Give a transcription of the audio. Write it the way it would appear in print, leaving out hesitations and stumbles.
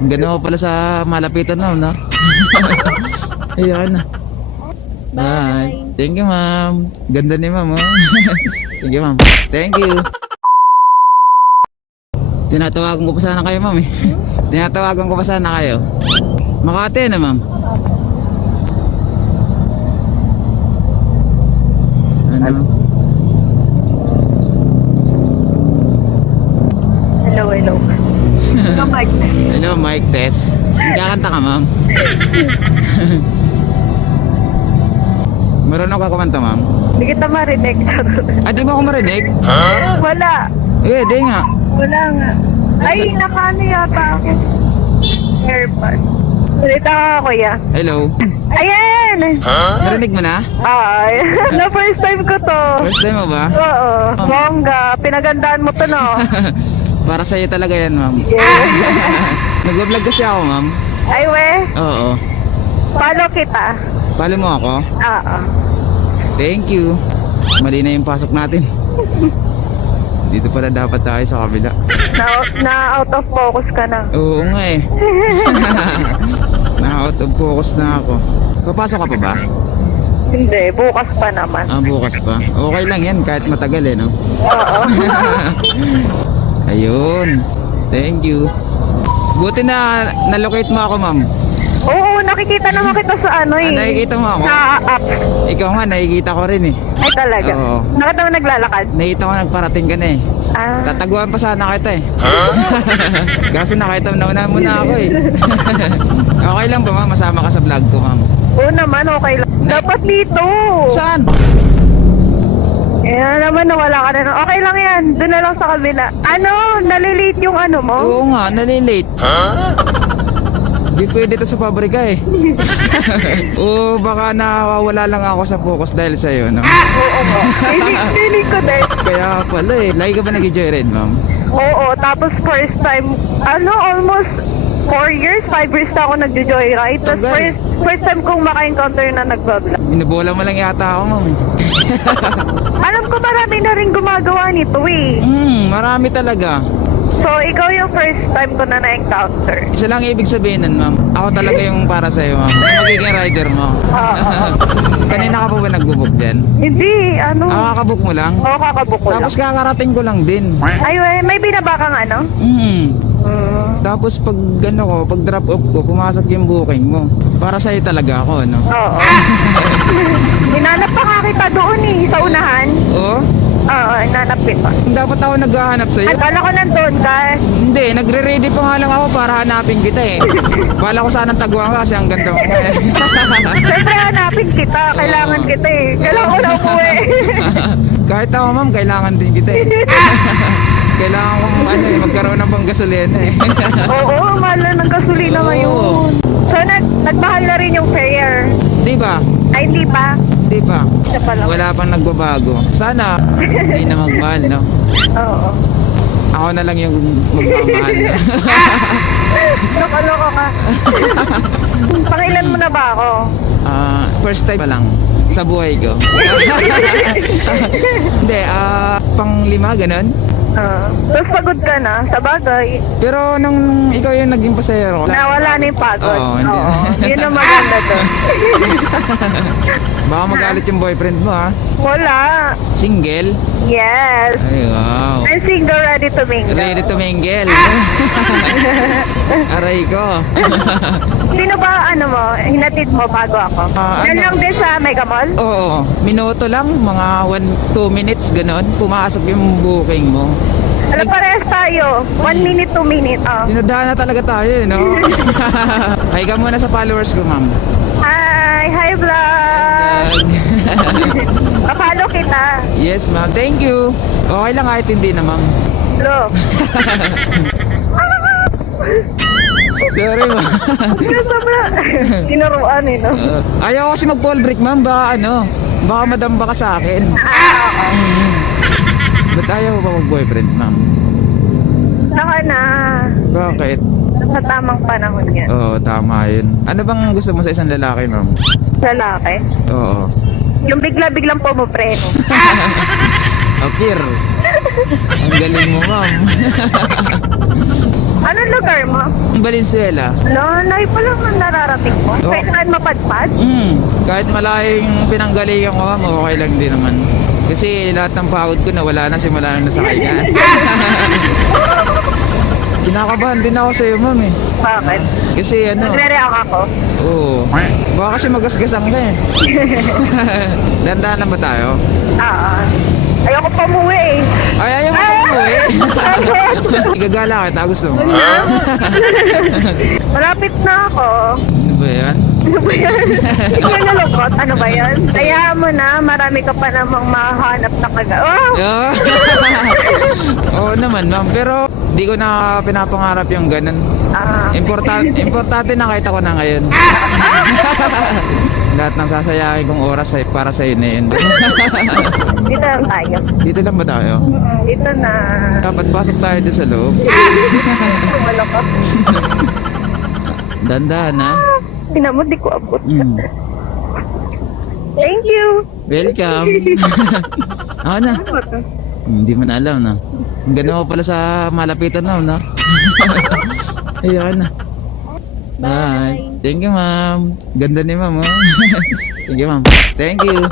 Ganda mo pala sa malapitan, ma'am, no? Ayan. Bye. Thank you, ma'am. Ganda ni ma'am, oh. Thank you, ma'am. Thank you. Tinatawagan ko pa sana kayo, ma'am, eh. Tinatawagan ko pa sana kayo. Makati na, ma'am. Ano? Hello, hello. Hello, Mike. Hello, Mike Tess. Nagkakanta ka, ma'am? Marunong ka kumanta, ma'am? Hindi kita marinig. Ah, di mo ako marinig? Wala. Eh, di nga. Wala nga. Ay, nakaano yata ako. Airpod. Salita ka, kuya. Hello. Ayan! Narinig mo na? Ay, na first time ko to. First time mo ba? Oo. Bongga. Pinagandaan mo to, no? Para sa'yo talaga yan, ma'am. Yeah. Nag-vlog kasi ako, ma'am. Ay, we. Oo. Follow kita. Follow mo ako? Oo. Thank you. Mali na yung pasok natin. Dito pala dapat tayo sa kabila. Na out of focus ka na. Oo nga eh. Na out of focus na ako. Papasok ka pa ba? Hindi, bukas pa naman. Ah, bukas pa. Okay lang yan kahit matagal eh, no? Oo. Ayun. Thank you. Buti na na-locate mo ako, ma'am. Oo, nakikita naman kita sa ano eh. Ah, nakikita mo ako? Sa app. Ikaw nga, nakikita ko rin eh. Ay talaga. Oo. Bakit naman naglalakad? Nakita ko nagparating ka na eh. Ah. Tataguan pa sana kita eh. Kaso nakita nauna muna ako eh. Okay lang ba, ma'am? Masama ka sa vlog ko, ma'am. Oo naman, okay lang. Dapat dito. Saan? Eh naman, nawala ka na. Okay lang yan. Doon na lang sa kabila. Ano? Nalilate yung ano mo? Oo nga, nalilate. Di pwede to sa pabrika eh. Oo, baka nawawala lang ako sa focus dahil sa'yo, no? Oo mo. Feeling ko din. Kaya pala eh. Lagi ka ba nag-joyride, ma'am? Oo, tapos first time, almost 4 years, 5 years na ako nag-joyride. Tapos Tagal. first time kong maka-encounter na nag-vlog. Binubola mo lang yata ako, ma'am. Alam ko marami na rin gumagawa nito eh. Marami talaga. So, ikaw yung first time ko na na-encounter. Isa lang ibig sabihin nun, ma'am. Ako talaga yung para sa'yo, ma'am. Yung magiging rider mo. Oo. Kanina ka pa ba nag-book din? Hindi, ano? Kakabuk mo lang? Oo, kakabuk ko lang. Tapos kakarating ko lang din. Ay, may binaba kang ano? Tapos pag ano ko, pag drop off ko, pumasok yung booking mo. Para sa'yo talaga ako, no? Oo. Hinanap pa nga kita doon eh, sa unahan. Oo? Oo, hinanap kita. Dapat ako naghahanap sa'yo. Akala ko nandun ka. Hindi, nagre-ready pa nga lang ako para hanapin kita eh. Bala ko sanang taguan ka kasi ang ganda mo eh. Siyempre hanapin kita, kailangan kita eh. Kailangan ko na umuwi. Kahit ako, ma'am, kailangan din kita eh. Kailangan kong ano eh, magkaroon ng panggasolina eh. Oo, mahal na ng gasolina Oo. ngayon. So, nagmahal na rin yung fare. Di ba? Ay, hindi pa. Di ba? Isa pa lang. Wala pang nagbabago. Sana hindi na magmahal, no? Oo. Ako na lang yung magmamahal. Loko-loko ka. Pangilan mo na ba ako? First time pa lang sa buhay ko. Hindi, pang 5, ganun. Tapos pagod ka na, sa bagay. Pero nung ikaw yung naging pasahero, Nawala na yung pagod. Oo, hindi. Yun ang maganda to. baka magalit yung boyfriend mo, ha? Wala. Single? Yes. Ay, wow. I'm single, ready to mingle. Ready to mingle. Aray ko. Sino ba, ano mo, hinatid mo bago ako? Yan Ano? lang din sa Mega Mall? Oo, minuto lang, mga 1-2 minutes, ganun. Pumasok yung booking mo. Ano, parehas tayo. 1 minute, 2 minute. Oh. Dinadaan na talaga tayo, eh, no? Hi ka muna sa followers ko, ma'am. Hi vlog! Papalo kita. Yes, ma'am. Thank you. Okay lang kahit hindi na, ma'am. Look. Sorry, ma'am. Sobra. Tinuruan eh, no? Ayaw kasi mag-fall break, ma'am. Baka madamba ka sa akin. Oo. Ba't ayaw mo ba mag-boyfriend, ma'am? Saka na. Bakit? Sa tamang panahon yan. Oo, tama yun. Ano bang gusto mo sa isang lalaki, ma'am? Lalaki. Oo. Yung bigla-biglang pumupreno. Apir. Ang galing mo, ma'am. Anong lugar mo? Valenzuela. Ano, layo pa lang ang nararating mo. Oo. Pwede saan mapadpad? Kahit malayong pinanggalingan ko, okay lang din naman. Kasi lahat ng pagod ko nawala na simula nung nasakay ka. Kinakabahan din ako sa'yo, ma'am eh. Bakit? Kasi ano, Nagre-react ako. oo. Baka kasi magasgasan ka eh. Dandahan lang ba tayo? Oo. Ayoko pa umuwi eh. Ay, ayaw mo pa umuwi. Bakit? Igagala kita, gusto mo. Malapit na ako. Ano ba yan? Ano ba yan? Ikaw nalungkot? Ano ba yan? Kaya mo na, marami ka pa namang mahanap na Oh! Yeah. Oo naman, ma'am. Pero di ko na pinapangarap yung ganun. Importante nakita ko na ngayon. Lahat ng sasayahin kong oras ay para sa'yo na yun. Dito lang tayo. Dito lang ba tayo? Dito na. Dapat pasok tayo doon sa loob. Malungkot. Dandahan na. Tingnan mo, di ko abot. Thank you. Welcome. Ako na. Hindi mo na alam na. Ang ganda mo pala sa malapitan na, no? Ayan na. Bye. Thank you, ma'am. Ganda ni ma'am, oh. Thank you, ma'am. Thank you.